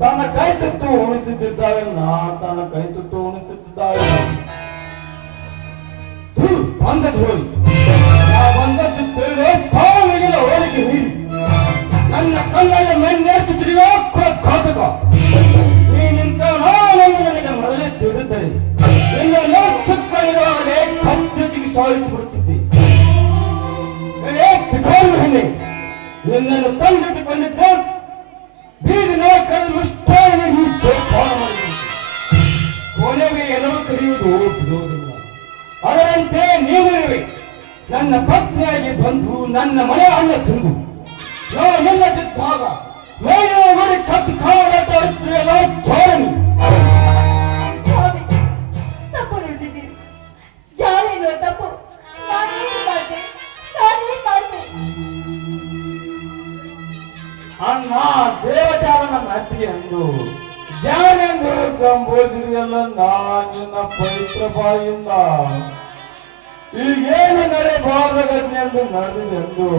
ತನ್ನ ಕೈ ತುತ್ತು ಉಣಿಸುತ್ತಿದ್ದಾಳೆ, ತನ್ನ ಕೈ ತುತ್ತು ಉಣಿಸುತ್ತಿದ್ದಾಳೆ. ಬಂದದ್ದು ಹೋಗಿ ಬಂದದ್ದು ತಿಳಿದು ತಾವಿಗಿನ ಹೋಲಿಕೆ ನೀಡಿ ನನ್ನ ಕಣ್ಣಲ್ಲಿ ಮೆನ್ನೇರಿಸುತ್ತಿರುವ ಘಾತಕ ನೀನಿಂತ ನನಗೆ ಮೊದಲೇ ತಿಳಿದರೆ ನಿನ್ನ ಚುಕ್ಕಳಿರುವಾಗಲೇ ಕತ್ತುಚಿಗೆ ಸಾಯಿಸಿಬಿಡುತ್ತಿದ್ದೆ. ನಿನ್ನನ್ನು ತಂದಿಟ್ಟುಕೊಂಡಿದ್ದೆ ಬೀದಿ ನಾಯಕರ ಮುಷ್ಟಾಗಿ ಈ ಜೋಪಾನ ಮಾಡಿ ಕೊನೆಗೆ ಎಲ್ಲರೂ ಕರೆಯುವುದು ಬಿಡುವುದಿಲ್ಲ. ಅದರಂತೆ ನೀನಿರುವೆ ನನ್ನ ಪತ್ನಿಯಾಗಿ ಬಂದು ನನ್ನ ಮನೆ ಅನ್ನ ತಿಂದು ನಾನೆಲ್ಲದಿದ್ದಾಗ ನೋಡಿ ಕತ್ತು ಕಾವಲಾಟ ಚಾರಣಿ ತಪ್ಪು ನುಡಿದಿದ್ದೀರಿ. ಜಾಲೇನು ತಪ್ಪು? ನಾನೇನು ಮಾಡಿದೆ? ನಾನೇನು ಮಾಡಿದೆ? ಅನ್ನ ದೇವತಾರ ನನ್ನ ಅತ್ತಿಗೆ ಎಂದು ಜಾನೆಂದು ಸಂಬೋಧಿಸಿದೆಲ್ಲ ನಿನ್ನ ಪವಿತ್ರ ಬಾಯಿಂದ ಈಗೇನು ನಡೆಬಾರದೆಂದು ನಡೆದೆಂದು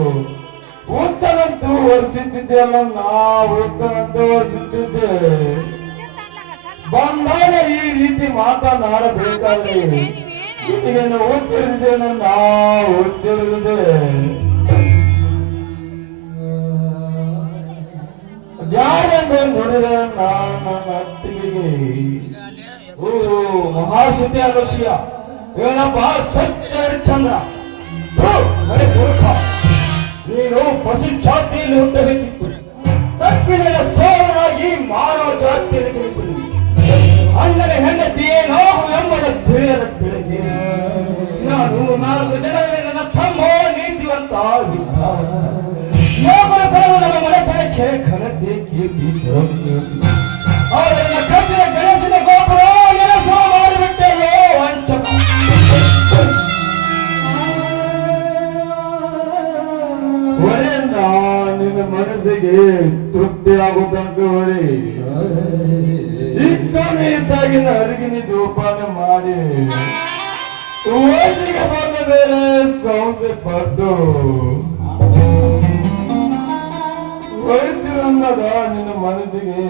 ಉತ್ತರಂತೂ ವರ್ಷಿಸುತ್ತಿದ್ದೆಲ್ಲ ಉತ್ತರಂತೂ ವರ್ಷಿಸುತ್ತಿದ್ದೆ. ಬಂದಾಗ ಈ ರೀತಿ ಮಾತನಾಡಬೇಕಾದ್ರೆ ನಿನಗೇನು ಉಚ್ಚರಿಸಿದ್ದೇನೆ, ಉಚ್ಚರಿಸಿದೆ. ಜಾನೆಂದು ನೋಡಿದ ನನ್ನ ಅತ್ತಿಗೆಗೆ ಓ ಮಹಾಸತಿ ಅಲೋಸಿಯ ಏನಪ್ಪ ಸತ್ಯ ಚಂದ್ರ ಮಳೆ ಮೂರ್ಖ, ನೀನು ಪಶು ಜಾತಿಯಲ್ಲಿ ಹುಟ್ಟಬೇಕಿತ್ತು. ತಪ್ಪಿನ ಸೋರನಾಗಿ ಮಾನವ ಜಾತಿಯಲ್ಲಿ ತಿಳಿಸಿದೆ. ಅಣ್ಣನ ಹೆಂಡತಿ ನಾವು ಎಂಬುದ ತಿಳಿಯದ ತಿಳಿದೆ. ನಾನು 4 ಜನರಲ್ಲಿ ನನ್ನ ತಮ್ಮ ನೀತಿವಂತ ಯೋಗನ ಫಲವು ನಮ್ಮ ಮನೆತನಕ್ಕೆ ಘನತೆ ಕೀರ್ತಿ ಅವರನ್ನ ಕಬ್ಬಿನ ಗಣೇಶನ ಗೋಪುರ ನೆಲಸ ಮಾಡಿಬಿಟ್ಟೆಯೋ ವಂಚಕ. ನಿನ್ನ ಮನಸ್ಸಿಗೆ ತೃಪ್ತಿ ಆಗುತ್ತಂಕ ಹೊರೆ ಚಿಕ್ಕನೇ ಇದ್ದಾಗಿನ ಅರಿಗಿನ ಜೋಪಾನ ಮಾಡಿ ವಯಸ್ಸಿಗೆ ಬಂದ ಮೇಲೆ ಸಂಸೆ ಪಟ್ಟು ಹೊರತಿರಂದಾಗ ನಿನ್ನ ಮನಸ್ಸಿಗೆ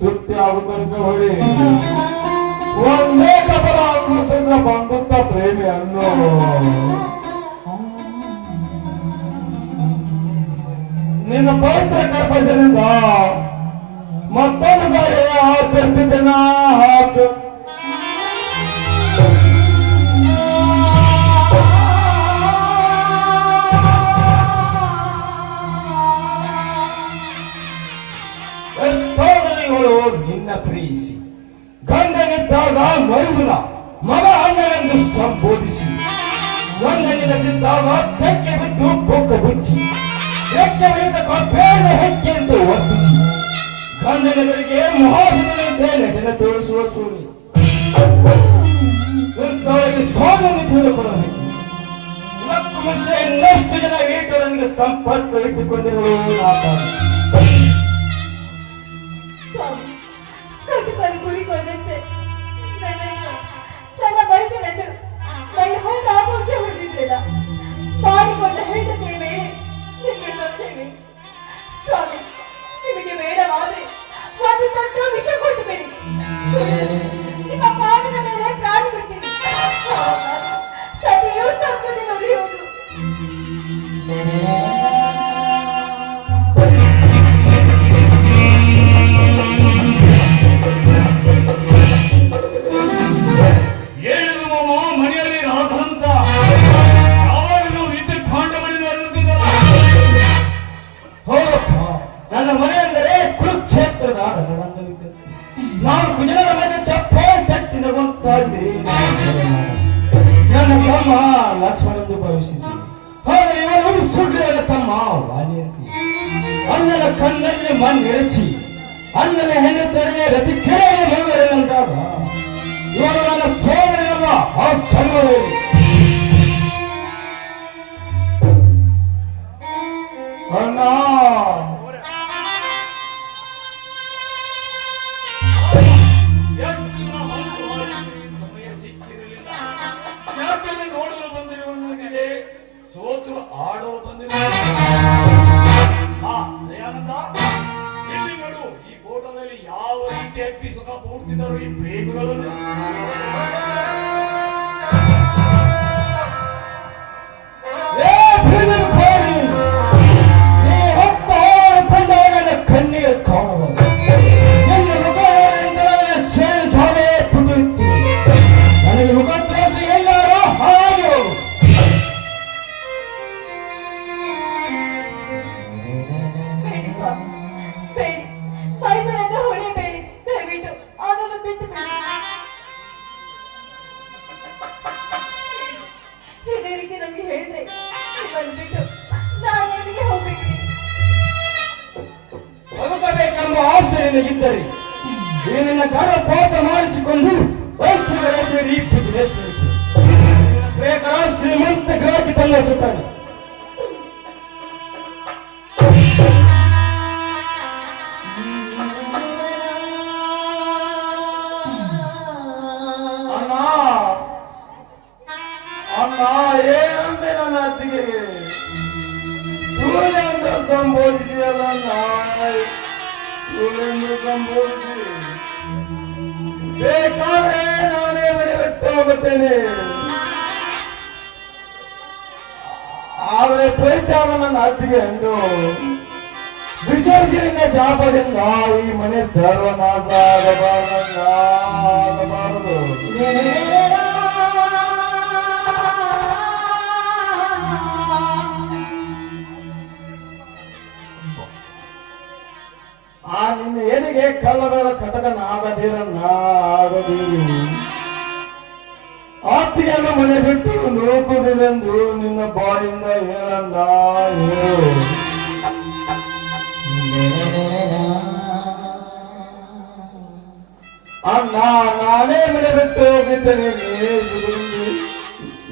ತೃಪ್ತಿ ಆಗುತ್ತಂಕ ಹೊರೆ ಒಂದೇ ಕಪಲ ಅಂಕುಸಂಗ ಬಂದುತ್ತ ಪ್ರೇಮಿ ಅನ್ನೋ ನಿನ್ನ ಪವಿತ್ರ ಗರ್ಭದಿಂದ ಮತ್ತೊಂದು ಸಾರಿ ಹಾಕಿರ್ತಿದ್ದೆನ ಹಾಕು ಎಷ್ಟೋ ಜನಗಳು ನಿನ್ನ ಪ್ರೀತಿಸಿ ಗಂಡನಿದ್ದಾಗ ಮರುಗುಣ ಮಗ ಅಣ್ಣನೆಂದು ಸಂಬೋಧಿಸಿ ಗಂಡನಿಲ್ಲದಿದ್ದಾಗ ತೆಕ್ಕೆ ಬಿದ್ದು ಬೊಕ್ಕ ಬುಚ್ಚಿ ರೆಕ್ಕೆ ಬಿಡಿದ ಬೇಡ ಹೆಕ್ಕೆ ಎಂದು ವರ್ತಿಸಿ ಗಂಡನಿಗೆ ಮಹಾಸನಂತೆ ನಟನ ತೋರಿಸುವ ಸೂರ್ಯ ಇಂಥವರಿಗೆ ಸ್ವಾಮಿ ತಿಳಿದುಕೊಳ್ಳಬೇಕು. ಇದಕ್ಕೂ ಮುಂಚೆ ಇನ್ನಷ್ಟು ಜನ ವೀಟರನಿಗೆ ಸಂಪರ್ಕ ಇಟ್ಟುಕೊಂಡಿರುವುದು ಕಟ್ಟುಕೊಂಡು ಕೂರಿಕೊಂಡಂತೆ ನನ್ನ ಮೈದನನ್ನು ನನ್ನ ಹೊಂಡ ಆಗೋಕೆ ಹೊಡೆದಿದ್ರಲ್ಲ, ಮಾಡಿಕೊಂಡ ಹೆಂಡತಿಯ ಮೇಲೆ ನಿಮಗೆ ಸಂಶಯವೇ? ಸ್ವಾಮಿ, ನಿಮಗೆ ಬೇಡವಾದ್ರೆ ಒಂದು ದೊಡ್ಡ ವಿಷ ಕೊಟ್ಟು ಬಿಡಿ, ನಿಮ್ಮ ಪಾದದ ಮೇಲೆ ಪ್ರಾಣ ಬಿಡ್ತೀನಿ. ಸತಿಯು ಸಂಪದೆ ನುರಿಯುವುದು. ನನ್ನ ತಮ್ಮ ಲಕ್ಷ್ಮಣೆಂದು ಭಾವಿಸಿದ್ದೆ. ಆದರೆ ಇವನು ಸುಳ್ಳಿನ ತಮ್ಮ ವಾಲಿಯಂತಿ. ಅಣ್ಣನ ಕಣ್ಣಲ್ಲಿ ಮಣ್ಣೆರಚಿ ಅಣ್ಣನ ಹೆಣ್ಣೆತ್ತರಿಗೆ ರತಿ ಕೆರೆಯ ಮರುಗರೆಂದಾಗ ಇವನು ನನ್ನ ಸೋದರನಲ್ಲ, ಆ ಜನ್ಮವೇ. ಅಣ್ಣ ನೋಡಲು ಬಂದಿರುವವನಿಗೆ ಸೋತು ಆಡಲು ಬಂದಿರುವ ದಯಾನಂದ, ಇಲ್ಲಿ ನೋಡು, ಈ ಫೋಟೋದ ಎಪ್ಪಿ ಸುಖ ಪೂರ್ತಿದ್ದರು ಈ ಪ್ರೇಮಿಗಳನ್ನು. ಕಣ್ಣಿಗೆ ಕಾಣಬಹುದು ನಿನ್ನ ಮುಖ ಪುಟಿತ್ತು ನನಗೆ ಮುಖ ತೋರಿಸಿ ಎಲ್ಲಾರೋ ಹಾಗೆ ಹೋಗು. ಬೇಡಿ ಸ್ವಾಮಿ, ಬೇಡಿ. ಮೈದನನ್ನ ಹೊಡೆಯಬೇಡಿ. ದಯವಿಟ್ಟು ಅವನನ್ನು ಬಿಟ್ಟು ಬಿಡಿ. ಇದೇ ರೀತಿ ನಮ್ಗೆ ಹೇಳಿದ್ರೆ ನಿಮ್ಮನ್ನು ಬಿಟ್ಟು ನಾನು ಎಲ್ಲಿಗೆ ಹೋಗ್ಬೇಕು? ಬದುಕಬೇಕೆಂಬ ಆಸೆ ನಿನಗಿದ್ದರೆ ಈ ನಿನ್ನ ಗರ್ಭಪಾತ ಮಾಡಿಸಿಕೊಂಡು ವಯಸ್ಸುಗಳೇಶ್ವರಿ ಪೂಜೆಶ್ವರಿಸಿ ಬೇಕರ ಶ್ರೀಮಂತ ಗ್ರಾಹಕಿ ತಂದು ಹಚ್ಚುತ್ತಾನೆ. ಅಣ್ಣ ಅಣ್ಣ ಏನಂದೆ ನನ್ನ ಅತ್ತಿಗೆ ಸೂರ್ಯನ ಸಂಬೋಧಿಸಿಯಲ್ಲ ಸೂರ್ಯನ ಸಂಬೋಧಿಸಿ ಬೇಕಾದ್ರೆ ನಾನೇ ಮನೆ ಬಿಟ್ಟು ಹೋಗುತ್ತೇನೆ. ಆದರೆ ಪ್ರೀತಿಯಾದ ನನ್ನ ಅತ್ತಿಗೆ ಎಂದು ವಿಶೇಷದಿಂದ ಶಾಪದಿಂದ ಈ ಮನೆ ಸರ್ವನಾಶ ಆಗಬಾರದು. ಆ ನಿನ್ನ ಎದೆಗೆ ಕಲ್ಲದ ಕಟಕನಾಗದಿರನ್ನಾಗದೀರು. ಆತ್ತಿಗೆಯನ್ನು ಮನೆ ಬಿಟ್ಟು ನೂಕುವುದೆಂದು ನಿನ್ನ ಬಾಯಿಂದ ಹೇಳನ್ನ ಹೇಳು. ಅಣ್ಣ ನಾನೇ ಮನೆ ಬಿಟ್ಟು ಹೋಗಿದ್ದೇನೆ. ನೀನೇ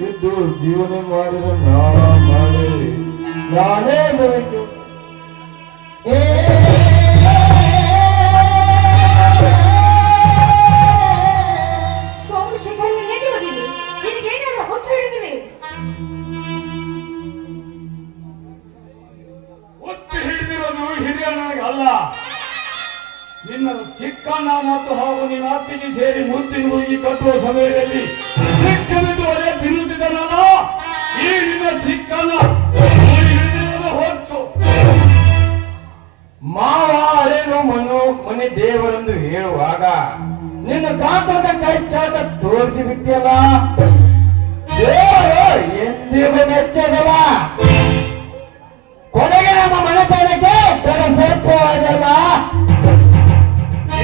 ಇದ್ದು ಜೀವನ ಮಾಡಿದ ನಾನೇ ಬೇಕು. ಸೋಮಶೇಖರ್ ಎಲ್ಲಿ ಹೋಗಿದ್ದೆ? ನಿನಗೇನಾದ್ರು ಹುಚ್ಚು ಹಿಡಿದಿದೆ? ಒತ್ತು ಹಿಡಿದಿರೋದು ಹಿರಿಯ ನನಗಲ್ಲ, ನಿನ್ನ ಚಿಕ್ಕಣ್ಣ ಮತ್ತು ಹಾಗೂ ನಿನ್ನ ಅತ್ತಿಗೆ ಸೇರಿ ಮುತ್ತಿನ ಹುಡುಗಿ ಕಟ್ಟುವ ಸಮಯದಲ್ಲಿ ಸಿಕ್ಕ ಬಿದ್ದು ಒಲೆ ತಿನ್ನುತ್ತಿದ್ದನಲ್ಲ, ಈ ನಿನ್ನ ಚಿಕ್ಕಣ್ಣ ಹಿಡಿದಿರೋದು ಹೊಚ್ಚು. ಮಾವ ಅರೇನು ಮನೆ ದೇವರೆಂದು ಹೇಳುವಾಗ ನಿನ್ನ ಗಾತ್ರದ ಕೈ ಚಾಟ ತೋರಿಸಿ ಬಿಟ್ಟಿಯಲ್ಲ. ದೇವರು ಎಂದಿಗೂ ಮೆಚ್ಚದಲ್ಲ. ಕೊನೆಗೆ ನಮ್ಮ ಮನೆತನಕ್ಕೆ ತನ್ನ ಸೇರ್ಪೋದಲ್ಲ.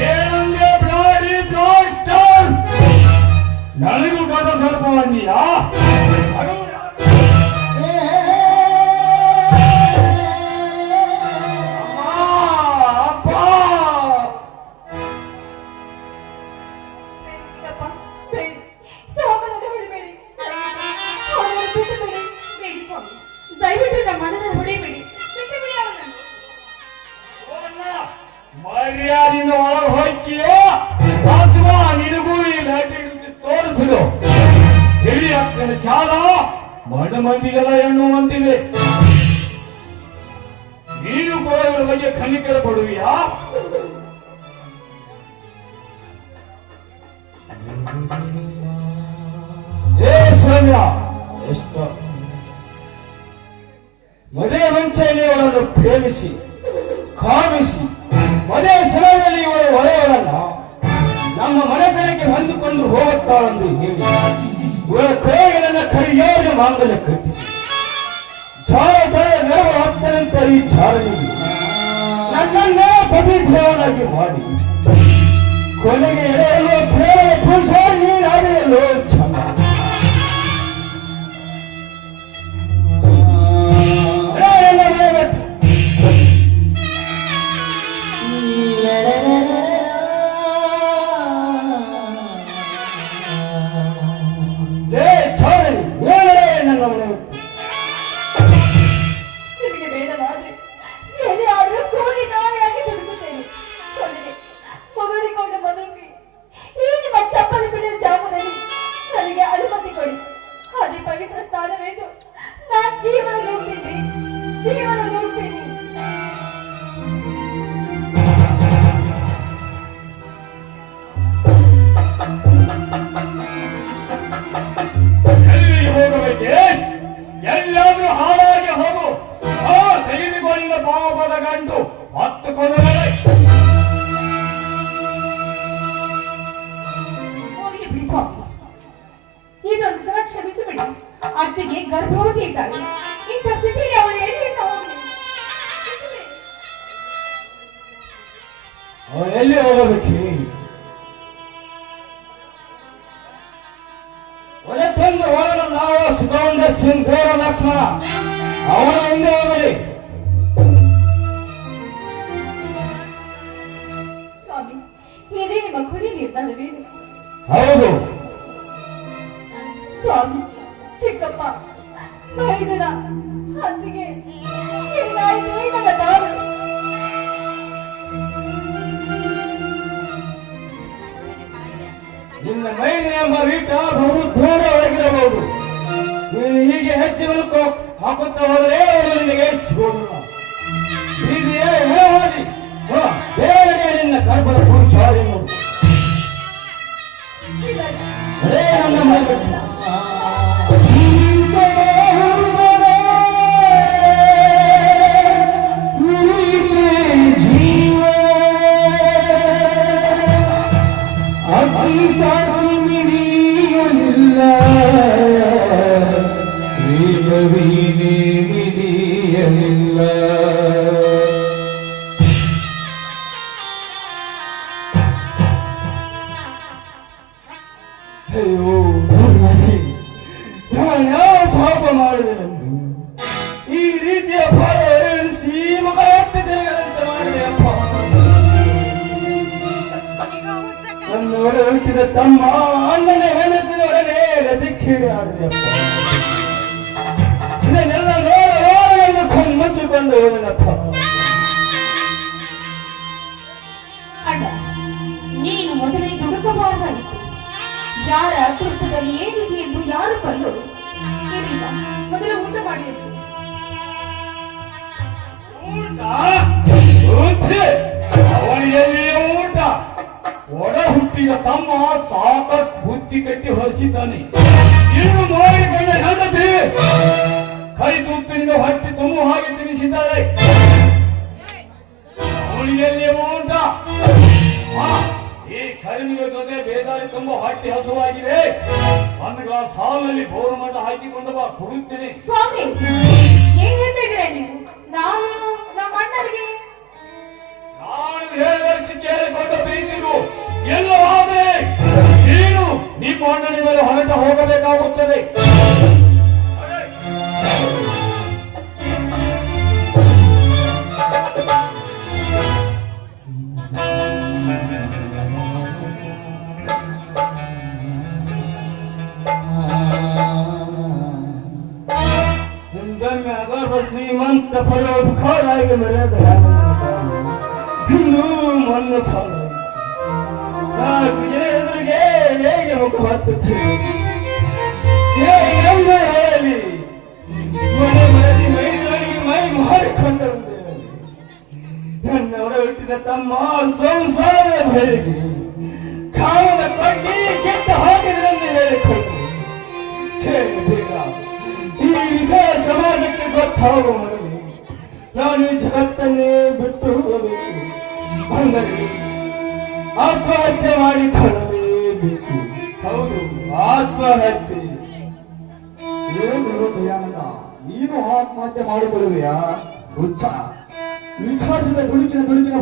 ಏನಂದ್ರೆ ಬ್ಲಾಡಿ ಬ್ಲಾಸ್ಟರ್ ನನಗೂ ಕಟ ಸರ್ಪವನ್ನಿಯಾ? ದಯವಿಟ್ಟು ನಮ್ಮ ಮನದ ಹೊಡಿಬೇಡಿ. ಬಿಟ್ಟು ಬಿಡಿ ಅವನನ್ನು. ಮರ್ಯಾದಿಂದ ಒಳಗೆ ಹೋಗ್ತೀಯೋ ಅಥವಾ ನಿನಗೂ ಈ ನಾಟಿ ತೋರಿಸಿದು ಹಿರಿಯ ಅಕ್ಕನ ಚಾಲ ಮಡ ಮಂದಿಗೆಲ್ಲ ಹೆಣ್ಣು ಅಂತಿವೆ. ನೀನು ಕೋರಗಳ ಬಗ್ಗೆ ಕನಿಕರ ಪಡುವಿಯಾ? ಏ ಸೌಮ್ಯ, ಎಷ್ಟು ಮದುವೆ ಮುಂಚೆ ಇವಳನ್ನು ಪ್ರೇಮಿಸಿ ಕಾಮಿಸಿ ಮದುವೆ ಸಮಯದಲ್ಲಿ ಇವಳು ಹೊರೆಯವರನ್ನ ನಮ್ಮ ಮನೆತನಕ್ಕೆ ಹೊಂದಿಕೊಂಡು ಹೋಗುತ್ತಾಳೆಂದು ಹೇಳಿ ಇವಳ ಕೈಗೆ ನನ್ನ ಕೈಯಾಗ ಮಾಂಗಲ್ಯ ಕಟ್ಟಿಸಿ ಚಾರದಾಯ ನೆರವು ಹತ್ತನಂತ ಈ ಚಾರಣಿಗೆ ನನ್ನನ್ನೇ ಪವಿತ್ರವನಾಗಿ ಮಾಡಿ ಕೊನೆಗೆ ಎಳೆಯಲು ಪ್ರೇಮದ ಪುರುಷ ನೀನಾಗಲು ಚಂದ. ನಿಮಗೆ ಬೇಡವಾದ್ರೆ ಎಲ್ಲಿಯಾದ್ರೂ ಕೂಲಿ ನಾಯಿಯಾಗಿ ಬದುಕುತ್ತೇನೆ. ಕೊನೆಗೆ ಮೊದಲಿಕೊಂಡ ಮೊದಲಿಗೆ ಈ ನಿಮ್ಮ ಚಪ್ಪಲಿ ಬಿಡುವ ಜಾಗದಲ್ಲಿ ಅವನು ಎಲ್ಲಿ ಹೋಗಬೇಕು? ಒಲೆ ತಂದು ಹೋಗಲು ನಾವು ಸುಖಗೊಂಡ ಸಿಂಧೂರ ಲಕ್ಷ್ಮಣ ಅವನ ಹಿಂದೆ ಹೋಗಲಿ. ಸ್ವಾಮಿ, ಇದೇ ನಿಮ್ಮ ಕೊನೆ ನಿರ್ಧಾರವೇನು? ಹೌದು. ಸ್ವಾಮಿ, ಚಿಕ್ಕಪ್ಪ ಮೈದನ ಹತ್ತಿಗೆ ಏನಾಯ್ತು ನನ್ನ ತಾನು? ನಿನ್ನ ಮೈನೆ ಎಂಬ ವೀಟ ಬಹು ದೂರವಾಗಿರಬಹುದು. ನೀನು ಹೀಗೆ ಹೆಚ್ಚು ಬದುಕು ಹಾಕುತ್ತಾ ಹೋದರೆ ಅವರು ನಿನಗೆ ಸಿಗೋದಿಲ್ಲ. ಬೀದಿಯ ಹೇಳಿ ಬೇರೆಗೆ ನಿನ್ನ ಗರ್ಭದ ಪುರುಷಾರಿ ನೋಡು. ಅದೇ ನನ್ನ ಮೈಗಟ್ಟು. ಸಾಕ್ಷಿ ಮಿಡಿಯಲಿಲ್ಲ ವೀಣೆ ಮಿಡಿಯಲಿಲ್ಲ. ಅಯ್ಯೋ ನಾನು ಯಾವ ಪಾಪ ಮಾಡಿದೆನೆಂದು ಈ ರೀತಿಯ ಫಲ ಎಣಿಸಿ ಮುಖ ಎತ್ತಿ ತಿರುಗದಂತೆ ಮಾಡಿದೆ ಅಪ್ಪ. ನನ್ನ ಒಡೆ ಹುಟ್ಟಿದ ತಮ್ಮ ಅಣ್ಣನೇ ಹೆಣತಿನೊಡನೆ ದಿಕ್ಕಿಡಿ ಆಡಿದೆಯಪ್ಪ. ಇದನ್ನೆಲ್ಲ ನೋಡಲು ಕಣ್ಮುಚ್ಚಿಕೊಂಡು ಹೋದನಪ್ಪ. ಅಣ್ಣ, ನೀನು ಮೊದಲೇ ದುಡುಕಬಾರದಾಗಿತ್ತು. ಯಾರ ಅದೃಷ್ಟದಲ್ಲಿ ಏನಿದೆ ಎಂದು ಯಾರು ಬಲ್ಲರು? ಏನಿಲ್ಲ, ಮೊದಲು ಊಟ ಮಾಡಿ. ಊಟ ಅವನಿಗೆಲ್ಲಿಯೇ ಊಟ? ಒಡ ಹುಟ್ಟಿದ ತಮ್ಮ ಸಾಕ ಬುತ್ತಿ ಕಟ್ಟಿ ಹೊರಿಸಿದ್ದಾನೆ. ಇನ್ನು ಮಾಡಿಕೊಂಡ ಹೆಂಡತಿ ಕೈ ತುತ್ತಿನಿಂದ ಹೊಟ್ಟೆ ತುಂಬು ಹಾಗೆ ತಿನ್ನಿಸಿದ್ದಾಳೆ. ಅವನಿಗೆಲ್ಲಿಯೇ ಊಟ? ಈ ಕರಿಮಿಗೆ ಜೊತೆ ಬೇಜಾರಿ ತುಂಬ ಹೊಟ್ಟೆ ಹಸುವಾಗಿದೆ. ಒಂದು ಗ್ಲಾಸ್ ಹಾಲಿನಲ್ಲಿ ಬೋರು ಮಟ್ಟ ಹಾಕಿಕೊಂಡು ಬಾ, ಕುಡುತ್ತೀನಿ. ಸ್ವಾಮಿ, ಏನ್ ಹೇಳ್ತಾ ಇದ್ದೀರಾ ನೀವು? ನಾವು ನಮ್ಮ ಅಣ್ಣರಿಗೆ ನಾನು ಹೇಳುವಷ್ಟು ಕೇಳಿಕೊಂಡು ಬೀತಿರು ಎಲ್ಲವಾದರೆ ನೀನು ನಿಮ್ಮ ಅಣ್ಣನ ಮೇಲೆ ಹೊರಟ ಹೋಗಬೇಕಾಗುತ್ತದೆ. ಹಿಂದೊಮ್ಮೆ ಅಗರ್ಭ ಶ್ರೀಮಂತ ಪರೋಪಕಾರಾಗಿ ಮರ್ಯಾದೆ ಇನ್ನೂ ಮಣ್ಣು ಫಲ ನಾಲ್ಕು ಜನ ಎದುರಿಗೆ ಹೇಗೆ ಮುಖ ಹತ್ತುತ್ತೇವೆ? ಹೇಳಿ ಮನೆ ಮನೆಯಲ್ಲಿ ಮೈದನಿಗೆ ಮೈ ಮಾಡಿಕೊಂಡಂತೆ ನನ್ನ ಒಡ ಹುಟ್ಟಿದ ತಮ್ಮ ಸಂಸಾರ ಬೆಳಗ್ಗೆ ಕಾಮದ ಕಡ್ಡಿ ಕೆಟ್ಟ ಹಾಕಿದ್ರೆಂದು ಹೇಳಿಕೊಂಡು ಈ ವಿಷಯ ಸಮಾಜಕ್ಕೆ ಗೊತ್ತಾಗುವ ಮೊದಲು ನಾನು ಈ ಜಗತ್ತನ್ನೇ ಬಿಟ್ಟು ಹೋಗಬೇಕು. ಅಂದರೆ ಆತ್ಮಹತ್ಯೆ ಮಾಡಿಕೊಳ್ಳಲೇಬೇಕು. ಹೌದು, ಆತ್ಮಹತ್ಯೆ. ಏನು ದಯಾನಂದ, ನೀನು ಆತ್ಮಹತ್ಯೆ ಮಾಡಿಕೊಳ್ಳುವೆಯಾ? ಹುಚ್ಚ, ವಿಚಾರಿಸಿದ ದುಡುಕಿನ